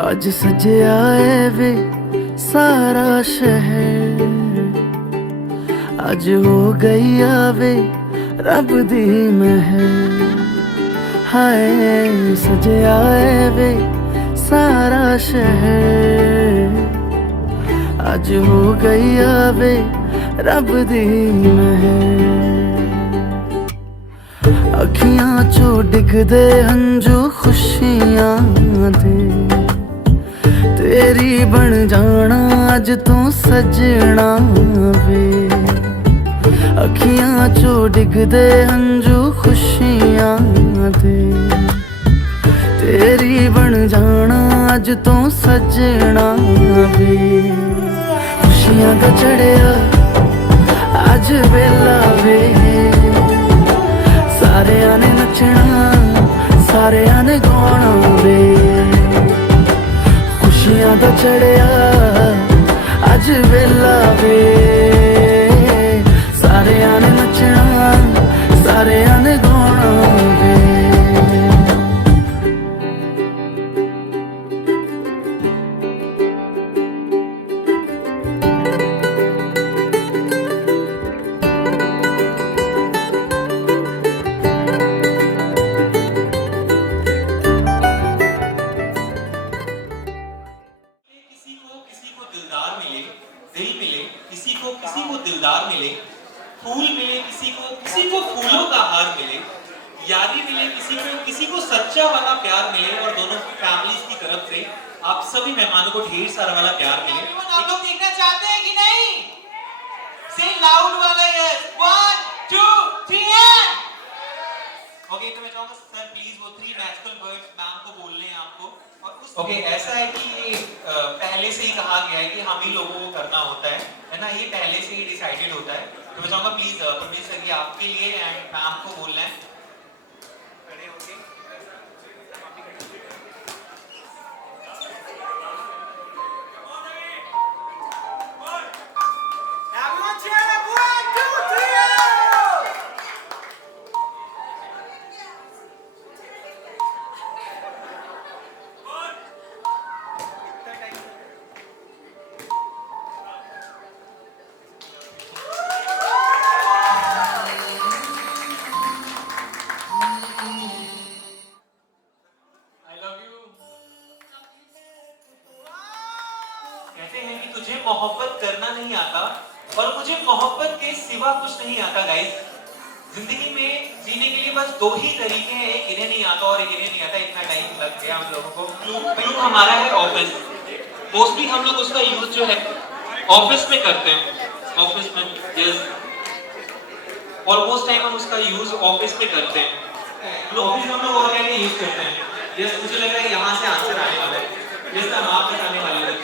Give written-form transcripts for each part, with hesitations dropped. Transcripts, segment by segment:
आज सजया है वे सारा शहर, आज हो गई आवे रब दी महर। हाय सजया है वे सारा शहर, आज हो गई आवे रब दी महर। अखियां चो डिगदे हंजू खुशियां दे, तेरी बन जाना अज तू सजना वे। अखियां चो डिगदे हंजू खुशियां दे, तेरी बन जाना अज तू सजना वे। खुशियां दा चढ़िया अज वेला वे, सारेयां ने नचना सारेयां ने गाना वे। खुशियां दा चढ़िया अज वेला वे, सारेयां ने नचना सारेयां ने गाना वे। किसी को दिलदार मिले, फूल मिले किसी को फूलों का हार मिले, यारी मिले किसी को सच्चा वाला प्यार मिले, और दोनों फैमिलीज की तरफ से आप सभी मेहमानों को ढेर सारा वाला प्यार मिले। आप लोग देखना चाहते हैं कि नहीं? से लाउड वाला यस 1 2 3 एंड ओके। तो मैं चाहूंगा सर प्लीज वो 3 मैजिकल वर्ड्स मैम को बोलने हैं आपको। और उस ओके ऐसा है कि ये पहले से ही कहा गया है कि हम ही लोगों को करना होता है ना, ये पहले से ही डिसाइडेड होता है। तो मैं चाहूंगा प्लीज प्रोड्यूसर ये आपके लिए एंड मैम को बोलना है। खड़े होके everyone cheer up 1 2 3 तुझे मोहब्बत करना नहीं आता और मुझे मोहब्बत के सिवा कुछ नहीं आता। गाइस जिंदगी में जीने के लिए बस 2 ही तरीके हैं, एक इन्हें नहीं आता और एक इन्हें नहीं आता। इतना टाइम लग गया हम लोगों को। क्लू हमारा है ऑफिस। मोस्टली हम लोग उसका यूज जो है ऑफिस में करते हैं। ऑफिस में यस ऑलमोस्ट टाइम हम उसका यूज ऑफिस में करते हैं। ऑफिस में हम लोग और क्या यूज करते हैं? यस मुझे लग रहा है यहाँ से आंसर आने वाला है। यस हम आप बताने वाले हैं।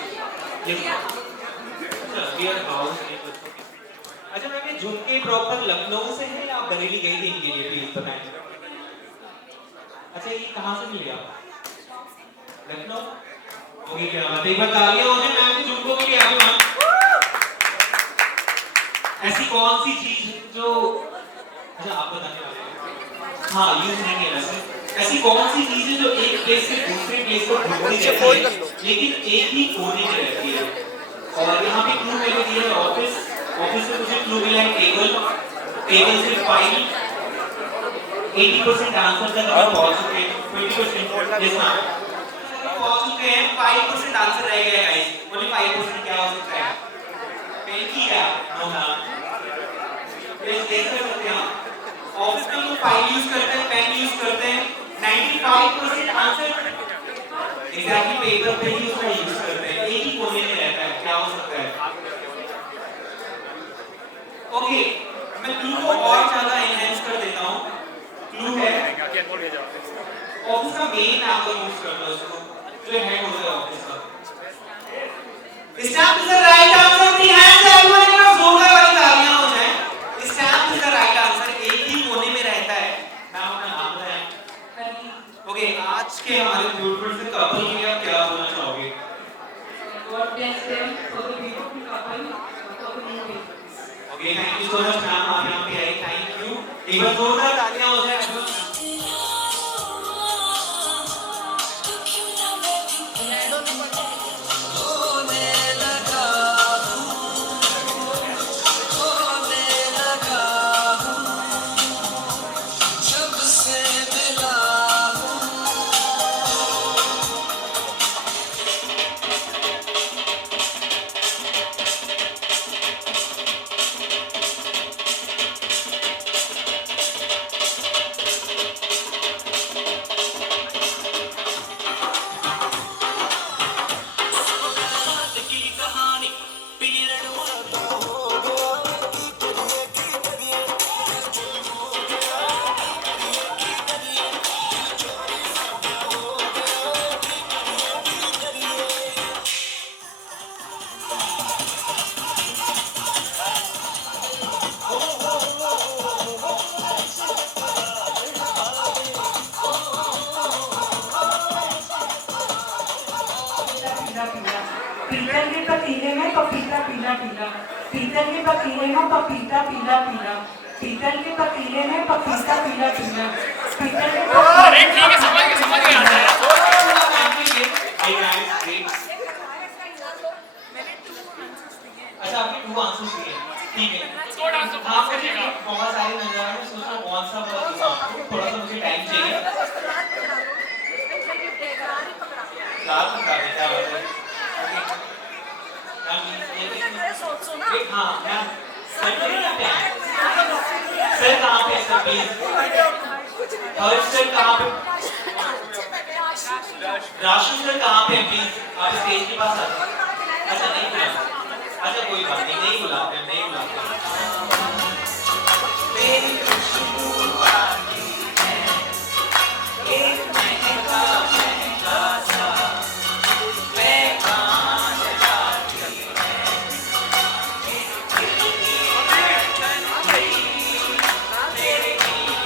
अच्छा मैम ये झुमके प्रॉपर लखनऊ से है या आप बरेली गई थी इनके लिए? प्लीज बताएं। अच्छा ये कहाँ से मिले आप? लखनऊ। ओके क्या बात है, एक बार तालियां हो जाए मैम के झुमकों के लिए। आगे मैम ऐसी कौन सी चीज जो अच्छा आप बताने वाले हैं? हाँ यूज नहीं है वैसे। ऐसी कौन सी चीज है जो एक प्लेस से दूसरे प्लेस को ढूंढती रहती है लेकिन एक ही कोने में रहती है? और यहाँ पे क्लू मैंने दिया है ऑफिस। ऑफिस से मुझे क्लू मिला है टेबल। टेबल से फाइल। 80% आंसर तक आप पहुंच चुके हैं। 20% यस मैम पहुंच चुके हैं। 5% आंसर रह गया है गाइस। ओनली 5% क्या हो सकता है? पेन की क्या? नो मैम प्लीज देख सकते हैं ऑफिस में लोग फाइल यूज करते हैं, पेन यूज करते हैं। 95% आंसर एग्जैक्टली पेपर पे ही उसका यूज करते हैं। एक ही कोने में रहता है। क्या हो सकता है? ओके मैं क्लू को और ज्यादा एनहांस कर देता हूं। क्लू है ऑफिस का मेन नाम यूज करता है उसको, जो हेड होता है ऑफिस का। Stamp is the right answer. The hands everyone in a जोरदार वाली तालियां हो जाए। Stamp is the right answer. एक ही कोने में रहता है। नाम अपना नाम बताएं। ओके आज के हमारे ब्यूटीफुल से कपल के लिए आप क्या बोलना चाहोगे? God bless them for the beautiful couple for the new baby. Okay, thank you so much ma'am आप यहाँ पे आए। Thank you. एक बार जोरदार तालियां हो जाए। पीला पीला, पीतल के पतीले में पपीता पीला पीला, पीतल के पतीले में पपीता पीला पीला, पीतल के पतीले में पपीता पीला पीला, पीतल के अरे ठीक है, समझ गया अच्छा आपने 2 आंसर्स दिए, ठीक है। हाँ मुझे बहुत सारे नजर आ रहे हैं, सोचना कौन सा थोड़ा सा मुझे टाइम चाहिए। यार पकड़ा दे, क्या बात है। हाँ मैम, सर कहाँ पे है सर प्लीज? हर्ष सर कहाँ पे? राशि सर कहाँ पे है प्लीज? आप स्टेज के पास आ जाओ। अच्छा नहीं बुलाते, अच्छा कोई बात नहीं, नहीं बुलाते, नहीं बुलाते। मेरी खुशबू आती है, एक महंगा महंगा सा पैगाम लाती है, मेरे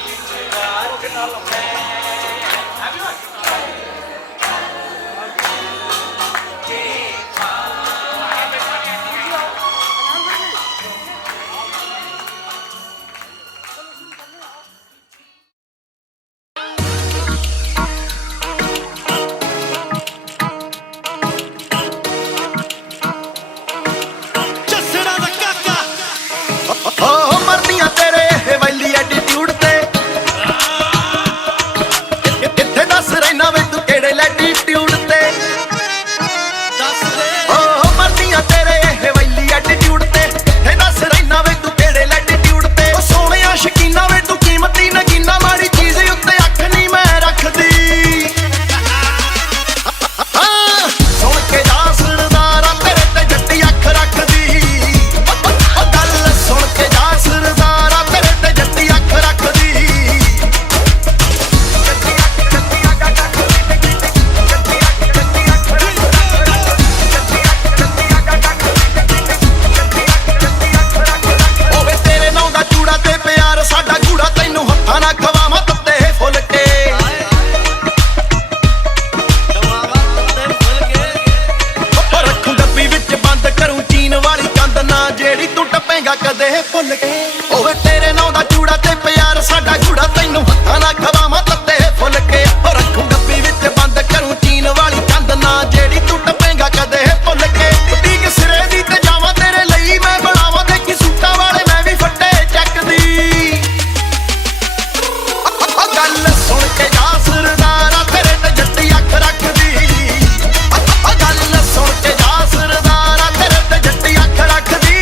इंतजार की है। ਮਰਦੀਆਂ ਤੇਰੇ ਇਹ ਵੈਲੀ ਐਟੀਟਿਊਡ ਤੇ ਕਿੱਥੇ ਦੱਸ ਰਹਿਣਾ ਵੇ ਤੂੰ ਕਿਹੜੇ ਲੈਟੀਟਿਊਡ ਤੇ ਦੱਸ ਦੇ ਮਰਦੀਆਂ ਤੇਰੇ ਇਹ ਵੈਲੀ ਐਟੀਟਿਊਡ ਤੇ ਕਿੱਥੇ ਦੱਸ ਰਹਿਣਾ ਵੇ ਤੂੰ ਕਿਹੜੇ ਲੈਟੀਟਿਊਡ ਤੇ ਉਹ ਸੋਹਣਿਆ ਸ਼ਕੀਨਾ ਵੇ ਤੂੰ ਕੀਮਤੀ ਨਗੀਨਾ ਮਾੜੀ ਚੀਜ਼ ਉੱਤੇ ਅੱਖ ਨਹੀਂ ਮੈਂ ਰੱਖਦੀ ਸੁਣ ਕੇ ਜਾ ਸਰਦਾਰਾ ਤੇਰੇ ਤੇ ਜੱਟੀ ਅੱਖ ਰੱਖਦੀ ਗੱਲ ਸੁਣ ਕੇ ਜਾ ਸਰਦਾਰਾ ਤੇਰੇ ਤੇ ਜੱਟੀ ਅੱਖ ਰੱਖਦੀ ਹੋਵੇ ਤੇਰੇ ਨਾਂ ਦਾ ਚੂੜਾ ਤੇ ਪਿਆਰ ਸਾਡਾ ਗੂੜਾ ਤੈਨੂੰ ਹੱਥਾਂ ਨਾਲ ਖਵਾਵਾਂ ਤੱਤੇ ਫੁੱਲ ਕੇ ਰੱਖੂ ਡੱਬੀ ਵਿੱਚ ਬੰਦ ਕਰੂੰ ਚੀਨ ਵਾਲੀ ਕੰਧ ਨਾ ਜਿਹੜੀ ਤੂੰ ਟੱਪੇਗਾ ਕਦੇ ਭੁੱਲ ਕੇ ਹੋਵੇ ਤੇਰੇ ਨਾਂ ਦਾ ਚੂੜਾ ਤੇ ਪਿਆਰ ਸਾਡਾ ਗੂੜਾ ਤੈਨੂੰ ਹੱਥਾਂ ਨਾਲ ਖਵਾਵਾਂ ਤੱਤੇ ਫੁੱਲ ਕੇ ਰੱਖੂ ਡੱਬੀ ਵਿੱਚ ਬੰਦ ਕਰੂੰ ਚੀਨ ਵਾਲੀ ਕੰਧ ਨਾ ਜਿਹੜੀ ਤੂੰ ਟੱਪੇਗਾ ਕਦੇ ਭੁੱਲ ਕੇ ਠੀਕ ਸਿਰੇ ਦੀ ਤੇ ਜਾਵਾਂ ਤੇਰੇ ਲਈ ਮੈਂ ਬਣਾਵਾਂ ਦੇਖੀ ਸੂਟਾਂ ਵਾਲੇ ਮੈਂ ਵੀ ਫੱਟੇ ਚੱਕਦੀ ਗੱਲ ਸੁਣ ਕੇ ਜਾ ਸਰਦਾਰਾ ਤੇਰੇ ਤੇ ਜੱਟੀ ਅੱਖ ਰੱਖਦੀ ਗੱਲ ਸੁਣ ਕੇ ਜਾ ਸਰਦਾਰਾ ਤੇਰੇ ਤੇ ਜੱਟੀ ਅੱਖ ਰੱਖਦੀ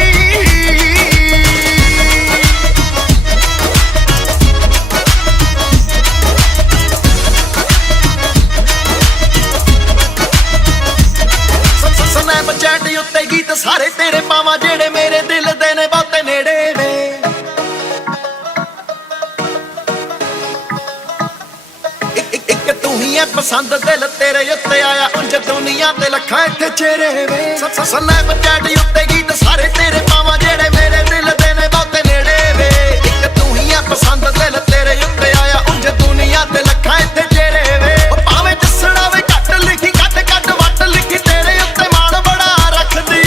ਸਨੈਪਚੈਟ ਉੱਤੇ ਗੀਤ ਸਾਰੇ ਤੇਰੇ ਪਾਵਾਂ ਜਿਹੜੇ ਮੇਰੇ ਦਿਲ ਦੇ ਨੇ ਬਹੁਤੇ ਨੇੜੇ ਵੇ ਇੱਕ ਤੂੰ ਹੀ ਐ ਪਸੰਦ ਦਿਲ ਤੇਰੇ ਉੱਤੇ ਆਇਆ ਉਂਝ ਦੁਨੀਆ ਤੇ ਲੱਖਾਂ ਇੱਥੇ ਚਿਹਰੇ ਵੇ ਸਨੈਪਚੈਟ ਉੱਤੇ ਗੀਤ ਸਾਰੇ ਤੇਰੇ ਪਾਵਾਂ ਜਿਹੜੇ ਮੇਰੇ ਦਿਲ ਦੇ ਨੇ ਬਹੁਤੇ ਨੇੜੇ ਵੇ ਇੱਕ ਤੂੰ ਹੀ ਐ ਪਸੰਦ ਦਿਲ ਤੇਰੇ ਉੱਤੇ ਆਇਆ ਉਂਝ ਦੁਨੀਆ ਤੇ ਲੱਖਾਂ ਇੱਥੇ ਚਿਹਰੇ ਵੇ ਭਾਵੇਂ ਦੱਸਣਾ ਵੇ ਘੱਟ ਲਿਖੀ ਕੱਟ ਕੱਟ ਵੱਟ ਲਿਖੀ ਤੇਰੇ ਉੱਤੇ ਮਾਣ ਬੜਾ ਰੱਖਦੀ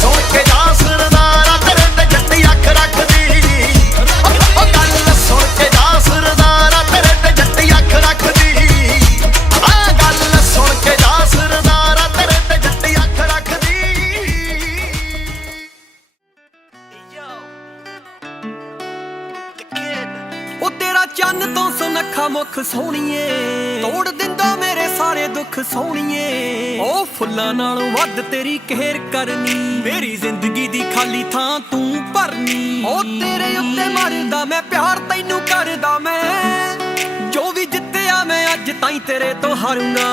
ਸੁਣ ਕੇ ਜਾ ਸਰਦਾਰਾ ਤੇਰੇ ਤੇ ਜੱਟੀ ਅੱਖ ਰੱਖਦੀ ਗੱਲ ਸੁਣ ਕੇ ਜਾ ਸਰਦਾਰਾ ਤੇਰੇ ਤੇ ਜੱਟੀ ਅੱਖ ਰੱਖਦੀ ਗੱਲ ਸੁਣ ਕੇ ਜਾ ਸਰਦਾਰਾ ਤੇਰੇ ਤੇ ਜੱਟੀ ਅੱਖ ਰੱਖਦੀ ਉਹ ਤੇਰਾ ਚੰਨ ਤੋਂ ਸੁਨੱਖਾ ਮੁਖ ਸੋਹਣੀਏ ਤੋੜ ਦਿੰਦਾ ਮੇਰੇ ਸਾਰੇ ਦੁੱਖ ਸੋਹਣੀਏ ਉਹ ਫੁੱਲਾਂ ਨਾਲੋਂ ਵੱਧ ਤੇਰੀ ਕਹਿਰ ਕਰਨੀ ਮੇਰੀ ਜ਼ਿੰਦਗੀ ਦੀ ਖਾਲੀ ਥਾਂ ਤੂੰ ਭਰਨੀ ਉਹ ਤੇਰੇ ਉੱਤੇ ਮਰਦਾ ਮੈਂ ਪਿਆਰ ਤੈਨੂੰ ਕਰਦਾ ਮੈਂ ਜੋ ਵੀ ਜਿੱਤਿਆ ਮੈਂ ਅੱਜ ਤਾਈਂ ਤੇਰੇ ਤੋਂ ਹਾਰੂੰਗਾ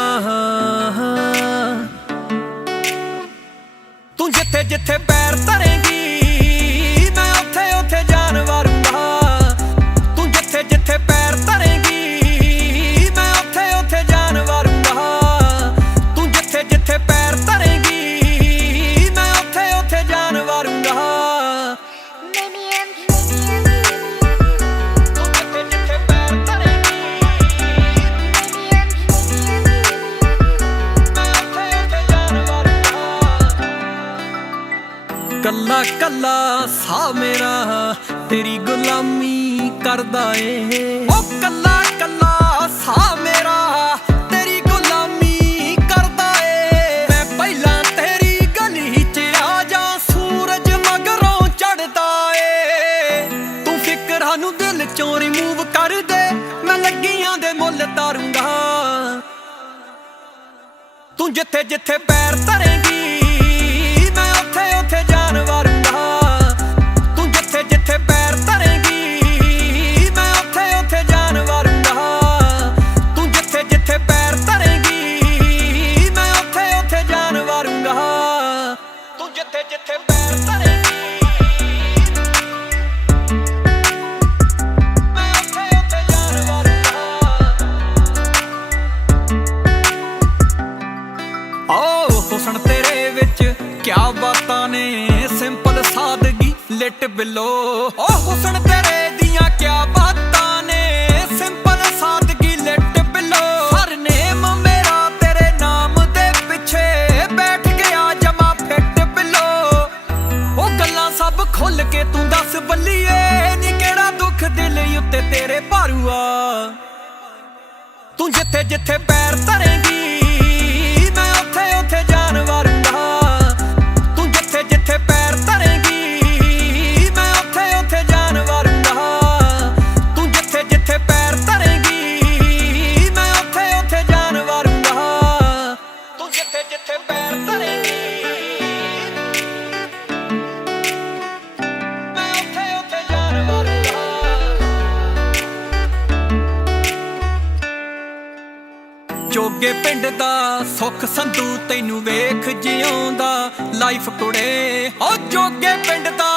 ਤੂੰ ਜਿੱਥੇ ਜਿੱਥੇ ਪੈਰ ਧਰੇਂਗੀ ਮੈਂ ਉੱਥੇ ਉੱਥੇ ਜਾਨ ਵਾਰੂੰਗਾ ਤੂੰ ਜਿੱਥੇ ਜਿੱਥੇ ਪੈਰ ਧਰੇਂਗੀ ਮੈਂ ਉੱਥੇ ਉੱਥੇ ਜਾਨ ਵਾਰੂੰਗਾ ਤੂੰ ਜਿੱਥੇ ਜਿੱਥੇ ਪੈਰ ਧਰੇਂਗੀ ਮੈਂ ਉੱਥੇ ਉੱਥੇ ਜਾਨ ਵਾਰੂੰਗਾ ਤੂੰ ਜਿੱਥੇ ਜਿੱਥੇ ਪੈਰ ਧਰੇਂਗੀ कल्ला कल्ला सा मेरा तेरी गुलामी करदा ए ओ कल्ला कल्ला सा मेरा तेरी गुलामी करदा ए मैं पहला तेरी गली च आ जा सूरज मगरों चढ़दा ए तू फिकरां नू दिल चों रिमूव कर दे मैं लगियां दे मुੱਲ तारूंगा तू जिथे जिथे पैर धरेंगी मैं उथे उथे जान वारूंगा तू जिथे जिथे पैर धरेंगी मैं उथे उथे जान वारूंगा तू जिथे जिथे पैर धरेंगी मैं उथे उथे जान वारूंगा तू जिथे जिथे पैर धरेंगी मैं उथे उथे जान वारूंगा ओ हुस्न तेरे विच क्या बातां ने सिंपल सादगी लिट बिलो ओ हुस्न तेरे दियां क्या बातां ने सिंपल सादगी लिट बिलो सरनेम मेरा तेरे नाम दे पिछे बैठ गया जमा फिट बिलो ओ गल्लां सब खुल के तू दस बल्लीए नी केड़ा दुख दिल उत्ते तेरे भारूआ तू जिथे जिथे पैर धरेंगी मैं उथे उथे जान वारूंगा तू जिथे जिथे पैर धरेंगी मैं उथे उथे जान वारूंगा तू जिथे जिथे पैर धरेंगी मैं उथे उथे जान वारूंगा तू जिथे जिथे पैर धरेंगी मैं उथे उथे जान वारूंगा ਜੋਗੇ ਪਿੰਡ ਦਾ ਸੁੱਖ ਸੰਧੂ ਤੈਨੂੰ ਵੇਖ ਜਿਉਂਦਾ ਲਾਈਫ ਕੁੜੇ ਓ ਜੋਗੇ ਪਿੰਡ ਦਾ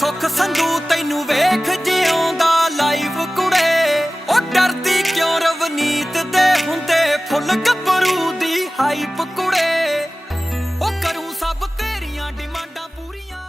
ਸੁੱਖ ਸੰਧੂ ਤੈਨੂੰ ਵੇਖ ਜਿਉਂਦਾ ਲਾਈਫ ਕੁੜੇ ਓ ਡਰਦੀ ਕਿਉਂ ਰਵਨੀਤ ਦੇ ਹੁੰਦੇ ਫੁੱਲ ਗੱਭਰੂ ਦੀ ਹਾਈਪ ਕੁੜੇ ਓ ਕਰੂੰ ਸਭ ਤੇਰੀਆਂ ਡਿਮਾਂਡਾਂ ਪੂਰੀਆਂ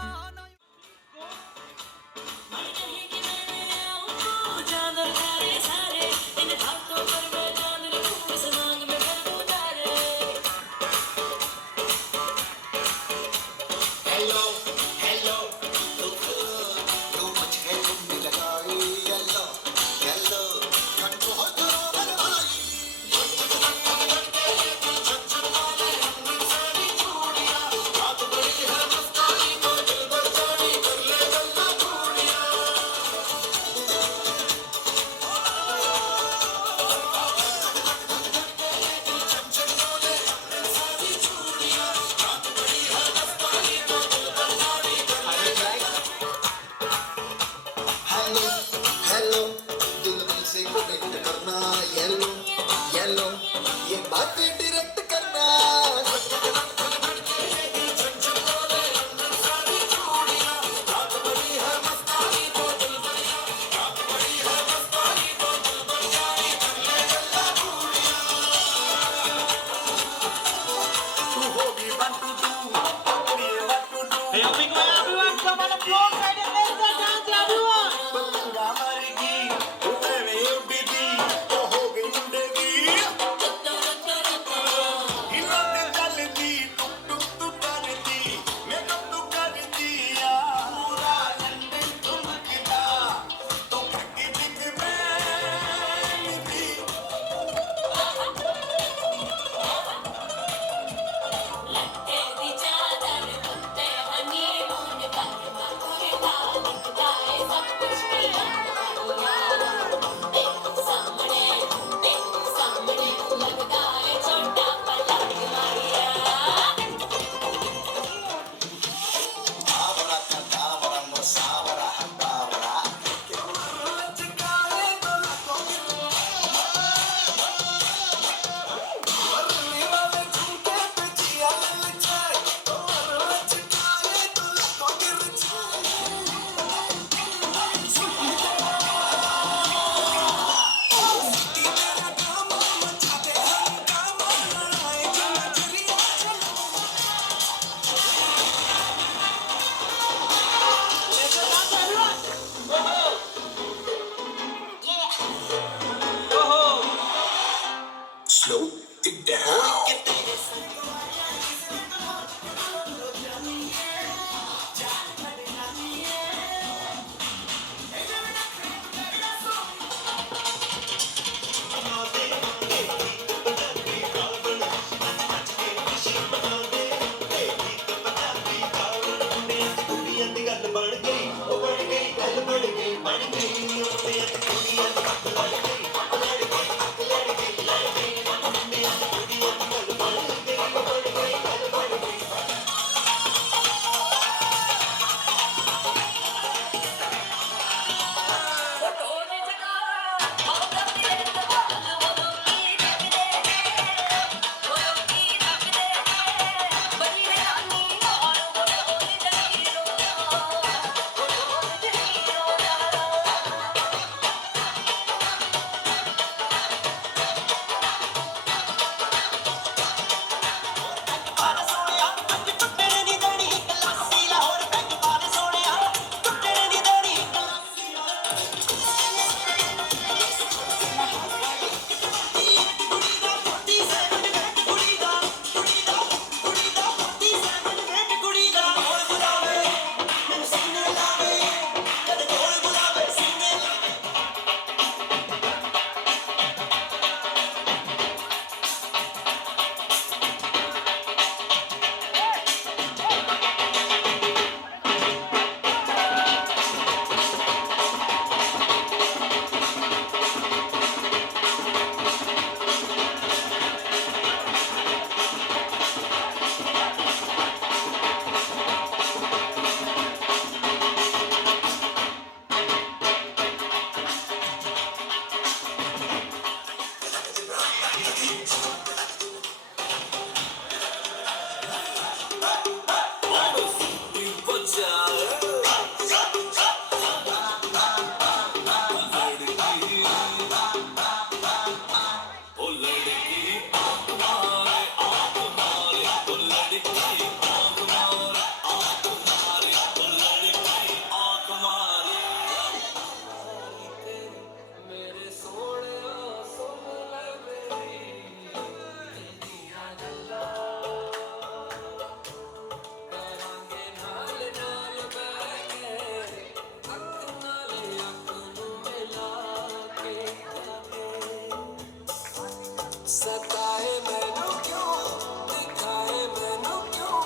ਸਤਾਏ ਮੈਨੂੰ ਕਿਉਂ ਦਿਖਾਏ ਮੈਨੂੰ ਕਿਉਂ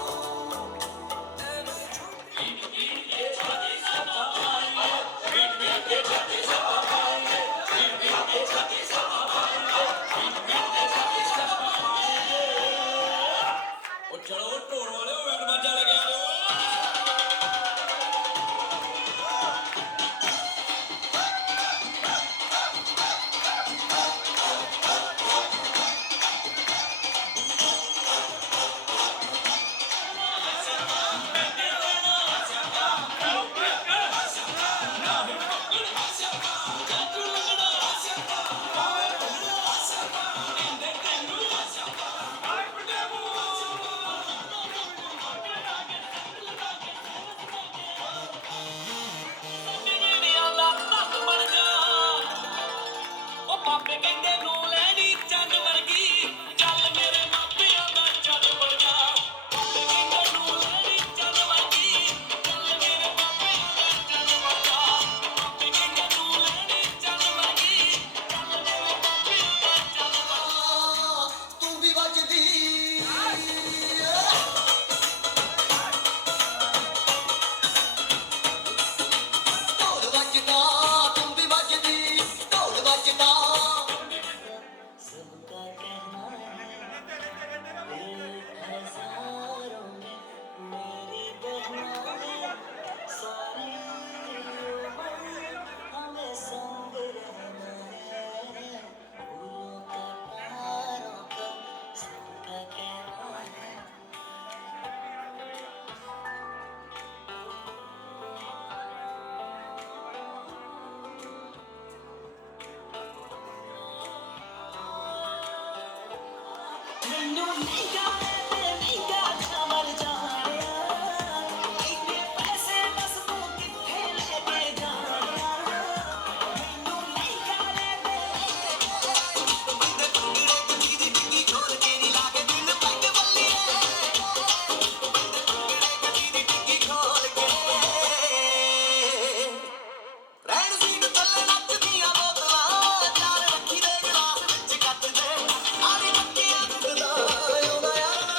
ਉਹ ਚਲੋ ਢੋਲ ਵਾਲੇ ਬੈਂਡ ਬਾਜਾ ਲਗਿਆ ਦਿਓ ਮਾਪੇ ਕਹਿੰਦੇ ਨੂੰ ਲੈਣੀ ਚੰਨ ਵਰਗੀ ਚੱਲ ਮੇਰੇ ਮਾਪਿਆਂ ਦਾ ਚੱਲ ਵਰਗਾ ਮਾਪੇ ਕਹਿੰਦੇ ਨੂੰ ਲੈਣੀ ਚੰਨ ਵਰਗੀ ਚੱਲ ਮੇਰੇ ਮਾਪਿਆਂ ਦਾ ਚੱਲ ਵਰਗਾ ਮਾਪੇ ਕਹਿੰਦੇ ਨੂੰ ਲੈਣੀ ਚੰਨ ਵਰਗੀ ਚੱਲ ਮੇਰੇ ਮਾਪਿਆਂ ਦਾ ਚੱਲ ਵਰਗਾ ਤੂੰ ਵੀ ਵੱਜਦੀ ਢੋਲ ਵੱਜਦਾ ਤੂੰ ਵੀ ਵੱਜਦੀ ਢੋਲ ਵੱਜਦਾ सबका कहना है दिल हजारों में मेरी बहना है सारी उम्र हमें संग रहना है फूलों का तारों का सबका कहना है ਮੈਨੂੰ ਨਹੀਂ ਗਾਣੇ ਤੇ ਨਹੀਂ ਗਾ ਮਰ ਜਾਣਿਆ ਇੰਨੇ ਪੈਸੇ ਬਸ ਤੂੰ ਕਿੱਥੇ ਲੈ ਕੇ ਜਾਣਿਆ ਮੈਨੂੰ ਨਹੀਂ ਗਾਣੇ ਤੇ ਬੰਦੇ ਟੁੰਗੜੇ ਗੱਡੀ ਦੀ ਟਿੱਕੀ ਖੋਲ ਕੇ ਨੀ ਲਾ ਕੇ ਦਿਨ ਪੈਗ ਬੱਲੀਏ ਬੰਦੇ ਟੁੰਗੜੇ ਗੱਡੀ ਦੀ ਟਿੱਕੀ ਖੋਲ ਕੇ ਰਹਿਣ ਸੀਟ ਥੱਲੇ ਨੱਚਦੀਆਂ ਬੋਤਲਾਂ ਚਾਰ ਰੱਖੀ ਦੇ ਗਲਾਸ ਵਿੱਚ ਕੱਟ ਦੇ ਆਰੀ ਬੱਤੀਆਂ ਦੁੱਧਦਾ ਆਉਂਦਾ ਯਾਰ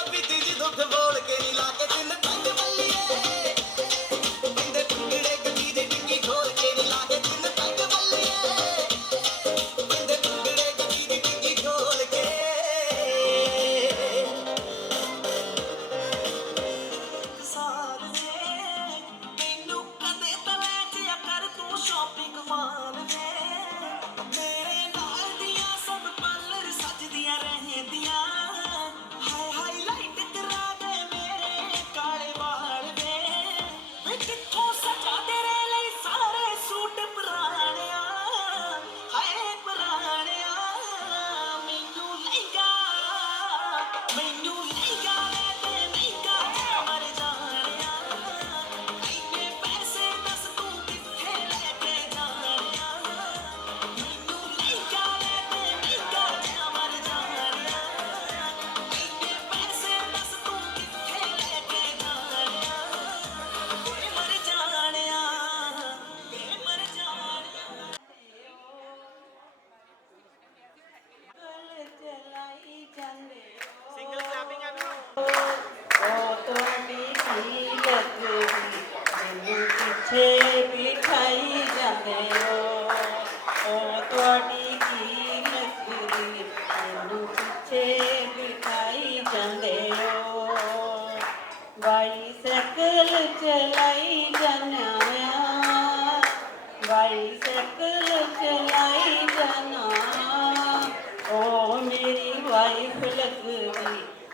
वाइफ लग गई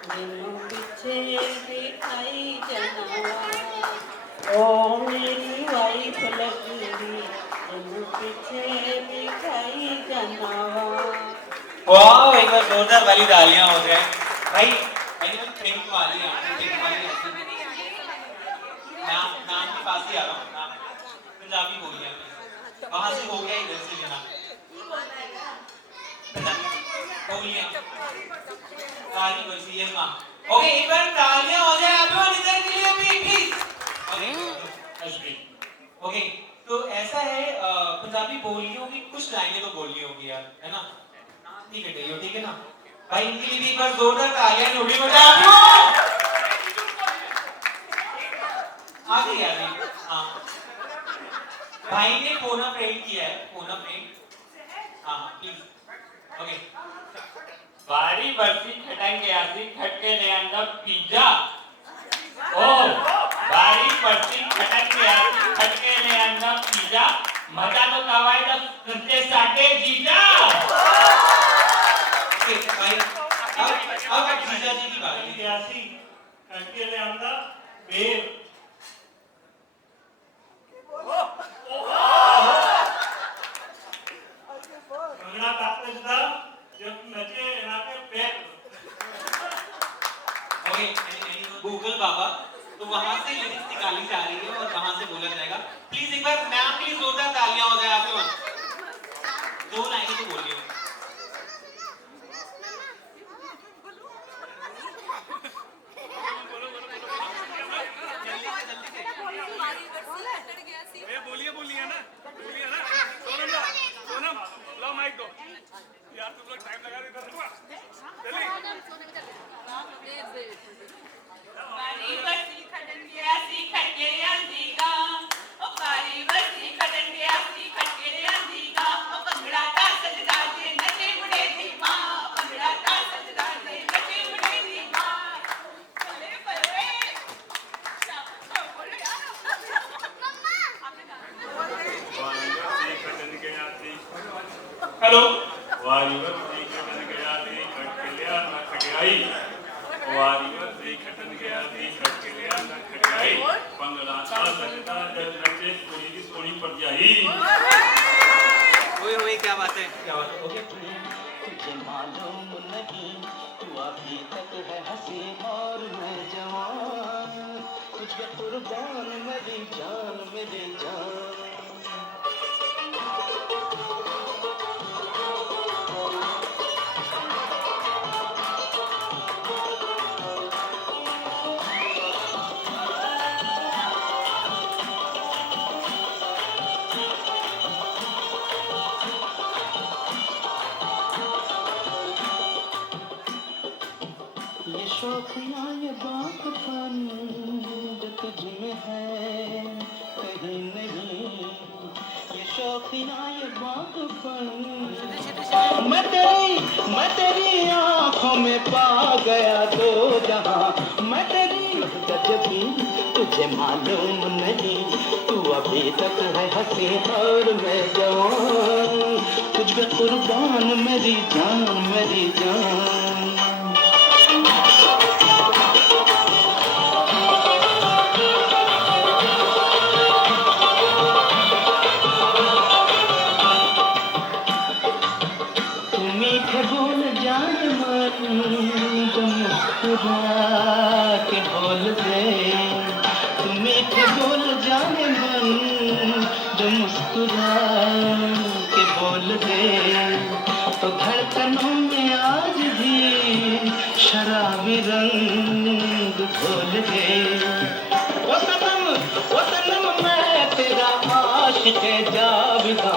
मैनू पिछे दिखाई जनावा ओ मेरी वाइफ लग गई मैनू पिछे दिखाई जनावा वाह, एक बार जोरदार वाली तालियां हो जाए भाई। एनीवन थिंक वाली नाम के पास ही आ रहा हूँ, नाम पंजाबी बोलिए वहां से हो गया इधर से लेना बोलिए ताली बजी है मां। ओके, एक बार तालियां हो जाए एवरीवन इधर के लिए भी प्लीज। ओके, तो ऐसा है पंजाबी बोलियों की कुछ लाइनें तो बोलनी होगी यार, है ना? ठीक है टेलियो, ठीक है ना भाई? इनके लिए भी एक बार जोरदार तालियां जोड़ी बजाओ आगे यार। हाँ, भाई ने पोना पेंट किया है, पोना पेंट। हाँ प्लीज। ओके, बारी बरसी खटक गया सी खटके ले अंदर पिज्जा ओ बारी बरसी खटक गया सी खटके ले अंदर पिज्जा मजा तो कवाई दा सुनते साके जीजा। ओके भाई, अब जीजा जी की बात है। गया सी खटके ले अंदर बेर कंगना ताकत दा जब नचे यहाँ पे पैर ओके, गूगल बाबा, तो वहां से लिरिक्स निकाली जा रही है और वहां से बोला जाएगा। प्लीज एक बार मैम प्लीज जोरदार तालियां हो जाए आपके वहां। दो लाइनें तो बोलिए। बोलिए ना सोनम लो माइक दो यार, तुम लोग टाइम लगा देते हो बारी बरसी खटक गया सी खटके ले आंधी का ओ बारी बरसी खटक गया सी खटके ले आंधी का ओ पंगड़ा का सजदा जे नचे मुड़े दी मां पंगड़ा का सजदा जे नचे मुड़े दी मां बल्ले बल्ले शाबाश बोलो यार हेलो वारीवर से खटन गया थी खटके लिया ना खटकाई वारीवर से खटन गया थी खटके लिया ना खटकाई पंगड़ा का सजदा जब नचे पूरी की सोनी पड़ जाई। ओए क्या बात है, क्या बात है? ओके, तुझे मालूम नहीं तू अभी तक है हंसी और मैं जवान तुझे कुर्बान मेरी जान मेरी जान। शौकिया ये बातपन जो तुझ में है कहीं नहीं ये शौकिया ये बातपन मैं तेरी आँखों में पा गया तो जहाँ मैं तेरी गजबी तुझे मालूम नहीं तू अभी तक है हंसी और मैं जवान तुझ पे कुर्बान मेरी जान मेरी जान। के बोल दे तू मीठे बोल जाने मन जो मुस्कुरा के बोल दे तो धड़कनों में आज भी शराबी रंग घोल दे। ओ सनम मैं तेरा आशिक जाविदा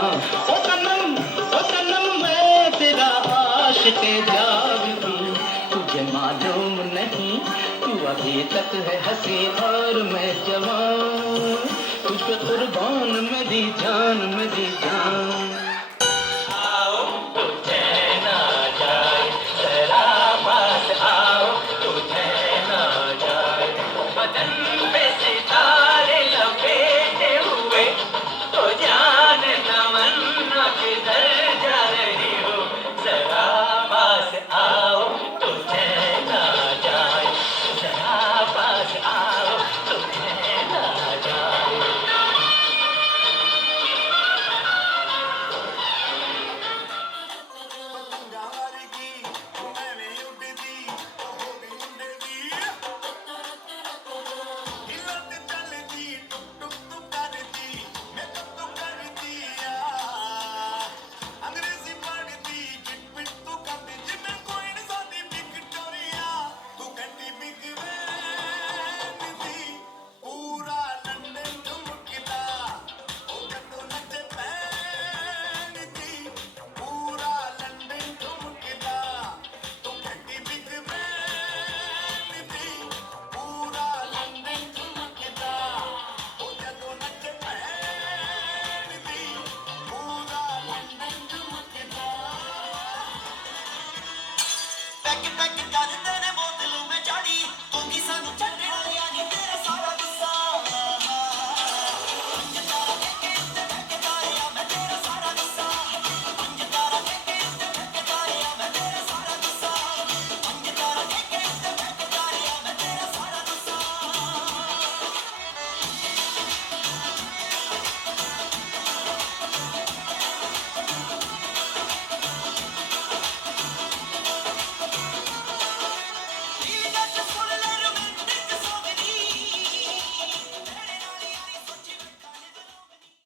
ओ सनम मैं तेरा आशिक जाविदा तुझे मालूम नहीं तू अभी तक है हंसी और मैं जवान तुझ पे कुर्बान मेरी जान मेरी जान।